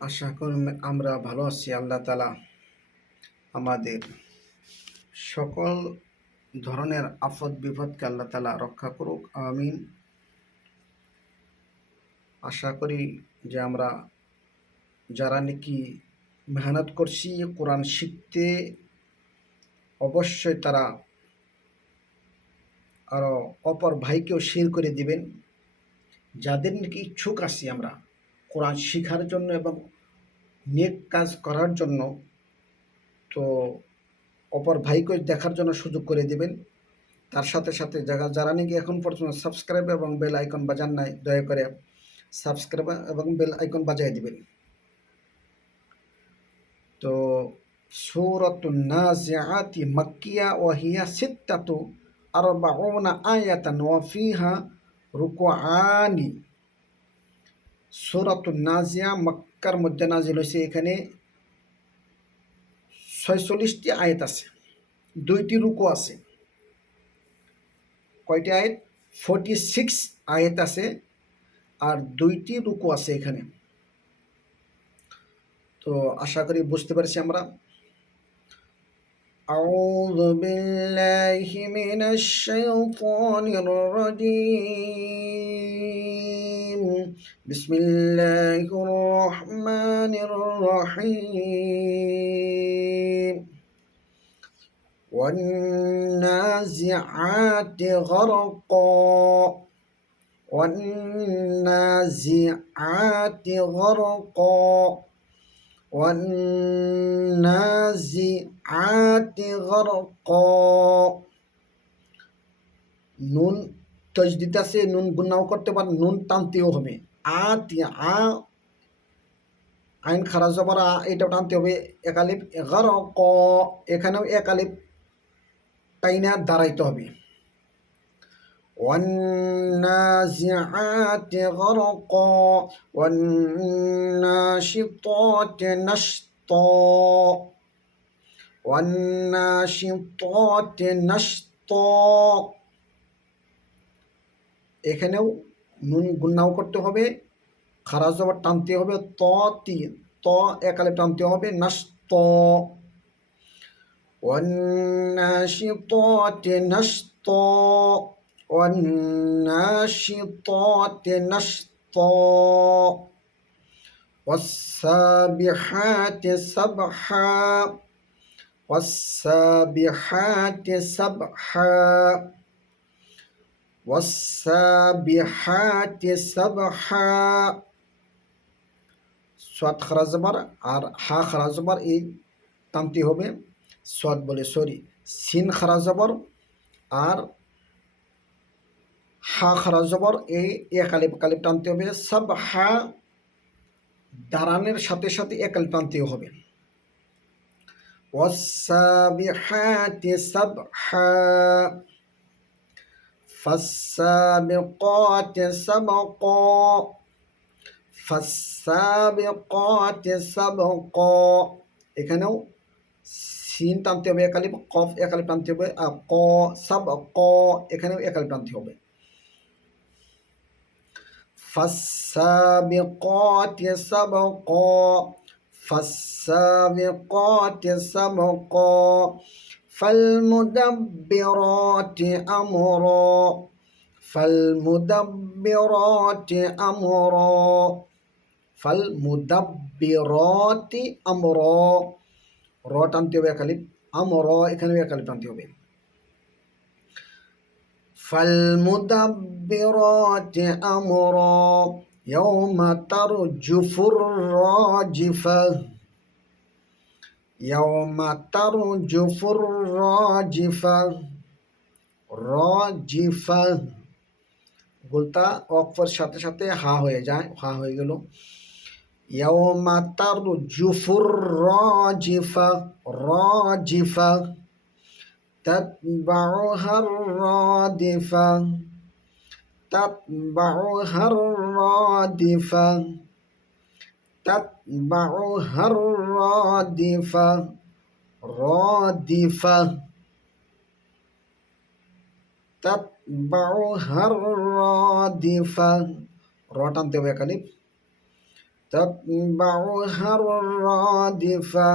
আশা করি আমরা ভালো আছি। আল্লাহ তাআলা আমাদের সকল ধরনের আফত বিপদকে আল্লাহ তাআলা রক্ষা করুক, আমিন। আশা করি যে আমরা যারা নাকি মেহনত করছি কোরআন শিখতে, অবশ্যই তারা আরও অপর ভাইকেও শেয়ার করে দিবেন। যাদের নাকি ইচ্ছুক আছি আমরা কোরআন শিখার জন্য এবং নেক কাজ করার জন্য, তো অপর ভাইকে দেখার জন্য সুযোগ করে দিবেন। তার সাথে সাথে যারা নাকি এখন পর্যন্ত সাবস্ক্রাইব এবং বেল আইকন বাজান নাই, দয়া করে সাবস্ক্রাইব এবং বেল আইকন বাজিয়ে দিবেন। তো সূরাতুন নাজিআতি মাক্কিয়া ওয়া হিয়া সিত্তাতু আরবাউনা আয়াতান ওয়া ফিহা রুকুআনি। সূরাতুন নাজিয়া মক্কার মধ্যে নাজিল হয়েছে। এখানে ৪৬টি আয়াত আছে, ২টি রুকু আছে। কয়টি আয়াত? 46 আয়াত আছে আর ২টি রুকু আছে এখানে। তো আশা করি বুঝতে পারছি আমরা। আউযু বিল্লাহি মিনাশ শাইতানির রাজীম। বিসমিল্লাহির রহমানির রহিম। ওয়ান নাজিআতি গরকা ওয়ান নাজিআতি গরকা ওয়ান্নাজিআতি গরকা। নুন তাজদিদ আছে, নুন গুনাও করতে পারেন, নুন টানতেও হবে। আতি আ আইন খারা জবর আ, এটাও টানতে হবে। এক আলিফ। গরক, এখানেও এক আলিফ টাইনা দাঁড়াইতে হবে। ওয়ান্নাজিআতি গরকা ওয়ান্নাশিতাতি নাশতা ওয়ান্নাশিতাতি নাশতা। এখানেও নুন গুন্নাও করতে হবে, খারা জবর টানতে হবে। ত এক আলিফ টানতে হবে। নাশত। ওয়ান্নাশিতাতি নাশতা ওয়ান্নাশিতাতি নাশতা ওয়াসসাবিহাতি সাবহা ওয়াসসাবিহাতি সাবহা ওয়াসসাবিহাতি সাবহা। সাদ খারা জবর আর হা খারা জবর এই টানতে হবে। সাদ বলে সরি, সিন খারা জবর আর হা খারা জবর এই এক আলিফ কালিফ টানতে হবে। সাবহা দাঁড়ানোর সাথে সাথে এক আলিফ টানতে হবে। ওয়াসসাবিহাতি সাবহা ফাসসাবিকাতি সাবকা ফাসসাবিকাতি সাবকা। এখানেও সিন টানতে হবে এক আলিফ, কফ এক আলিফ টানতে হবে, আর ক সাবক এখানেও এক আলিফ টানতে হবে। ফাসসাবিকাতি সাবকা ফাসসাবিকাতি সাবকা ফালমুদাব্বিরাতি আমরা ফালমুদাব্বিরাতি আমরা ফালমুদাব্বিরাতি আমরা। র টানতে হবে এক আলিফ, আমর এখানেও এক আলিফ টানতে হবে। ফালমুদাব্বিরাতি আমরা ইয়াওমা তারজুফুর রাজিফা ইয়াওমা তারজুফুর রাজিফা রাজিফা। গোলটা অক্ষর সাথে সাথে হা হয়ে যায়, হা হয়ে গেল। ইয়াওমা তারজুফুর রাজিফা রাজিফা তাতবাউহা রাদিফা তাতবাউহা রাদিফা তাতবাউহা রাদিফা রাদিফা তাতবাউহা রাদিফা। র টানতে হবে এক আলিফ। تتبعها الرادفة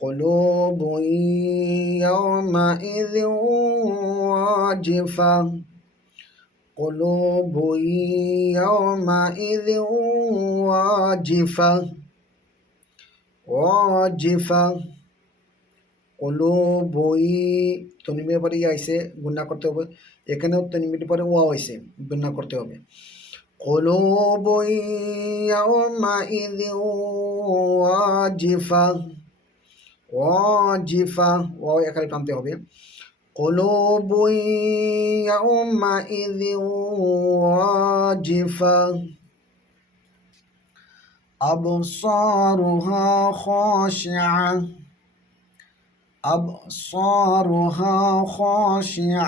قلوب يومئذ واجفة قلوب يومئذ واجفة واجفة কলুবই তনিমের পরে আইসে গুণা করতে হবে, এখানেও তনিমের পরে ওয়াও আইসে গুণা করতে হবে। কলুবই ইয়াউমাইযি ওয়াজিফা ওয়াজিফা ওয়াও একালে টানতে হবে। কলুবই ইয়াউমাইযি ওয়াজিফা আবসারুহা খাশিআ আবসারুহা খাশিআ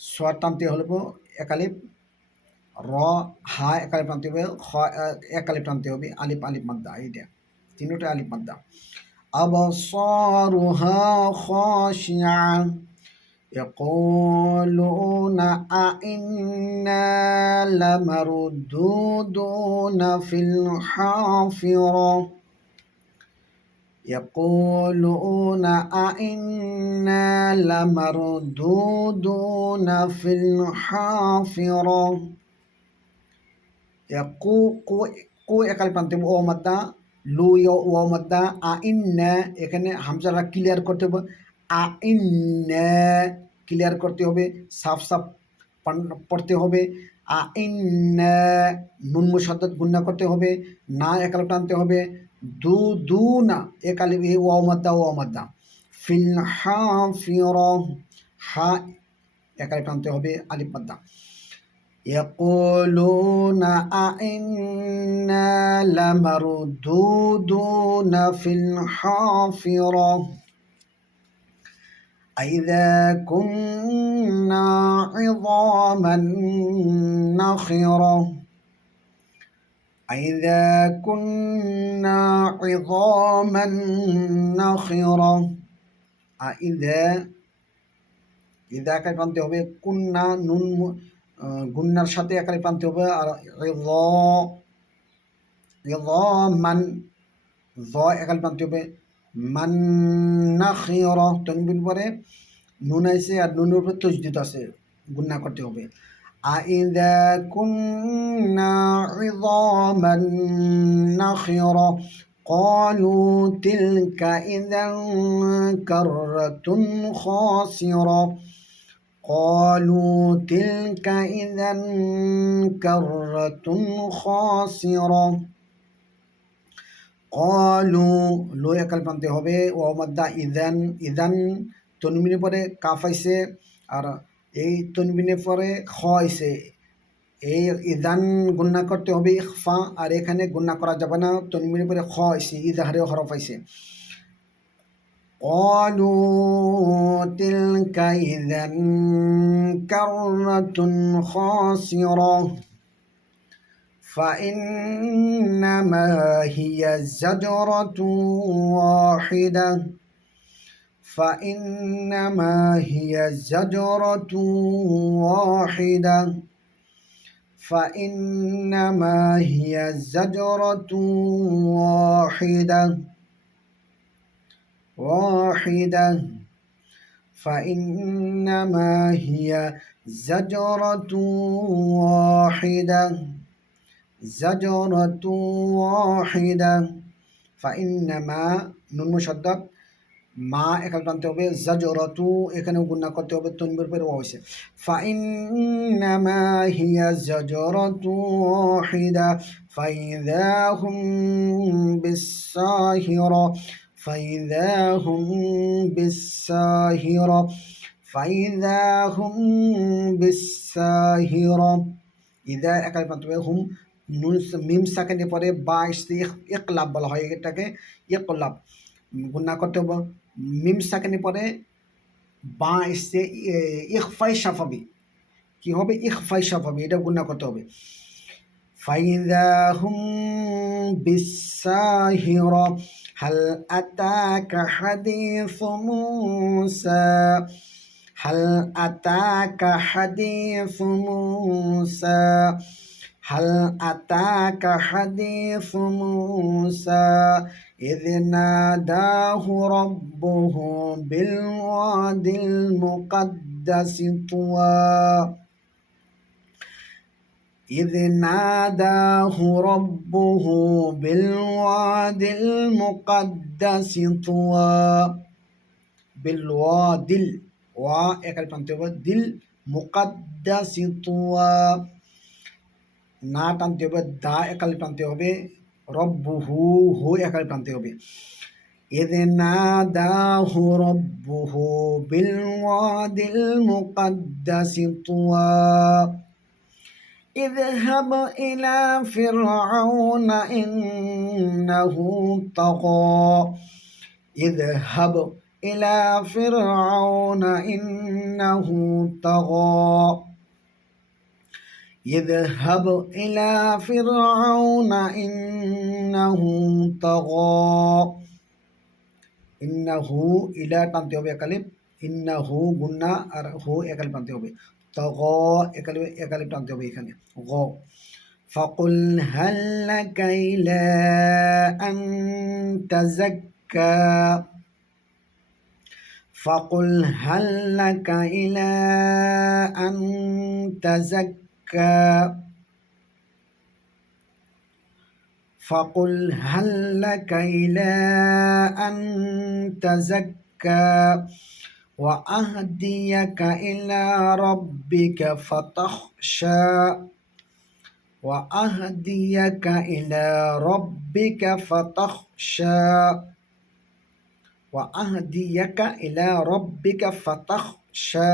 স্বর টানতে হলে একালিপ, র হা একালিপ টানতে হবে, খ একালিপ টানতে হবে, আলিফ আলিফ মাদ্দা, এইটা তিনটা আলিফ মাদ্দা। আবসারুহা খাশিআ يقولون أئنا لمردودون في الحافرة يقولون أئنا لمردودون في الحافرة কু একাল প্রান্তে ও মাদ্দা, লু ও মাদ্দা, আইন্না এখানে হামজারা ক্লিয়ার করতে হবে, আইন্না ক্লিয়ার করতে হবে, সাফ সাফ পড়তে হবে। আইন্না নুন মুশাদ্দাদ গুন্না করতে হবে, না একাল টানতে হবে, দু না একাল ওয়াও মাদ্দা ফিল হাফিরা হা একাল টানতে হবে, আলিফ মাদ্দা। يقولون أئنا لمردودون في الحافرة أئذا كنا عظاما نخرة أئذا كنا عظاما نخرة إذا كان টানতে হবে, কুন্না নুন গুন্নার সাথে একালে টানতে হবে, আর মান জ একালে টানতে হবে, মান নাখিরা তনবির পরে নুন আইছে আর নুনের উপরে তাসদীদ আছে, গুন্না করতে হবে। আইযা কুন্না ইযামান নাখিরা قالوا تلك إذا كرة خاسرة قالوا تلك إذا كرة خاسرة قالوا লো একাল প্রান্তে হবে, ও মাদ্দা ইদান তনবিনের পরে কাফ আইছে আর এই তনবিনের পরে খ আইছে, এই ইদান গুন্না করতে হবে ইখফা, আর এখানে গুন্না করা যাবে না, তনবিনের পরে খ আইছে, ইজাহারে হরফ আইছে। قالوا تلك إذا كرة خاسرة فإنما هي زجرة واحدة فإنما هي زجرة واحدة فإنما هي زجرة واحدة فإنما هي زجرة واحدة فإنما নুন মুশাদ্দাদ মা একাল টানতে হবে, জাজরাতু এখানেও গুন্না করতে হবে, তনবির পরে ওয়া হইছে। ফাইন্নামা হিয়া জাজরাতু ওয়াহিদা ফাইযা হুম বিসাহিরা ফাইযা হুম বিসাহিরা ইদা একাল টানতে হবে, হুম নুন মিম সাকিনের পরে বা আসছে ইকলাব বলা হয়, এটাকে ইকলাব গুন্না করতে হবে। মিম সাকিনের পরে বা আসছে ইখফাই সাফাবি, কি হবে ইখফাই সাফাবি, এটা গুন্না করতে হবে। ফাইযা হুম বিসাহিরা হাল আতাকা হাদিসু মূসা হাল আতাকা হাদিসু মূসা হাল আতাকা হাদিসু মূসা ইয নাদাহু রাব্বুহু বিল ওয়াদিল মুকাদ্দাসি তুওয়া إذ ناداه ربه بالواد المقدس طوى بالواد ওয়া একাল টানতে হবে দিল মুকাদ্দাস তুয়া না টানতে হবে দা একাল টানতে হবে রব্বুহু হু একাল টানতে হবে إذ ناداه ربه بالواد المقدس طوى اذهب إلى فرعون إنه طغى اذهب إلى فرعون إنه طغى اذهب إلى فرعون إنه طغى إنه إلى টানতে হবে একালিপ إنه গুন্না আর হু একালিপ টানতে হবে طغى একালিপ টানতে হবে এখানে গ فقل هل لك إلى أن تزكى فقل هل لك إلى أن تزكى فقل هل لك إلى أن تزكى وأهديك إلى ربك فتخشى وأهديك إلى ربك فتخشى وأهديك إلى ربك فتخشى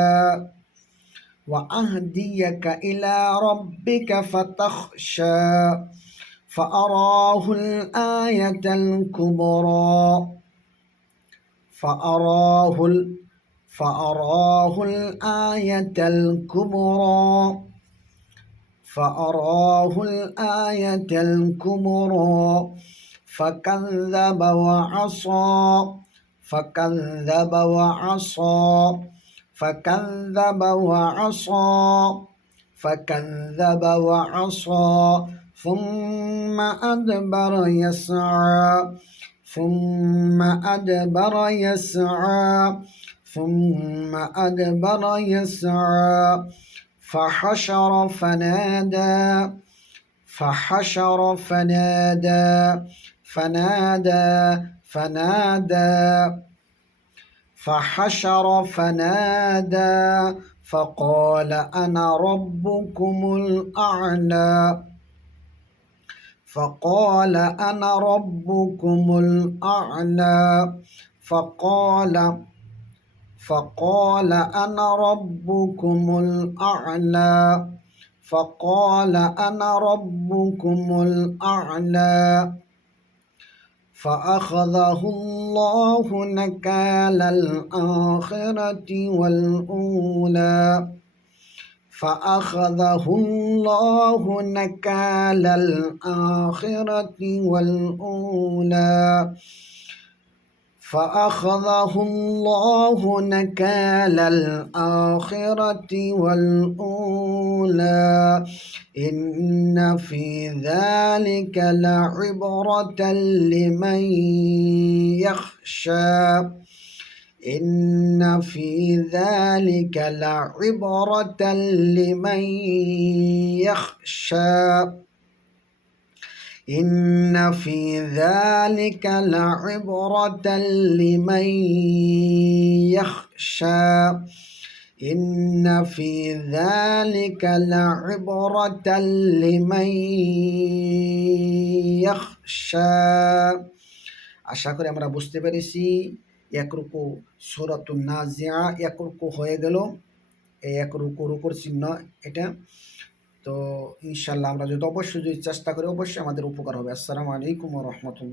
وأهديك إلى ربك فتخشى فأراه الآية الكبرى فأراه الآية الكبرى فأراه الآية الكبرى فكذب وعصى فكذب وعصى فكذب وعصى فكذب وعصى ثم أدبر يسعى ثم أدبر يسعى ثم أدبر يسعى فحشر فنادى فحشر فنادى فنادى فنادى فحشر فنادى فقال أنا ربكم الأعلى فقال أنا ربكم الأعلى فقال أنا ربكم الأعلى فقال أنا ربكم الأعلى فأخذه الله نكال الآخرة والأولى فأخذه الله نكال الآخرة والأولى فأخذه الله نكال الآخرة والأولى إن في ذلك لعبرة لمن يخشى إن في ذلك لعبرة لمن يخشى إن في ذلك لعبرة لمن يخشى إن في ذلك لعبرة لمن يخشى আশা করি আমরা বুঝতে পেরেছি এক রুকু সূরাতুন নাজিআ এক রুকু হয়ে গেল এই এক রুকুর চিহ্ন এটা তো ইনশাআল্লাহ আমরা যদি অবশ্যই চেষ্টা করি অবশ্যই আমাদের উপকার হবে আসসালামু আলাইকুম ওয়া রাহমাতুল্লাহ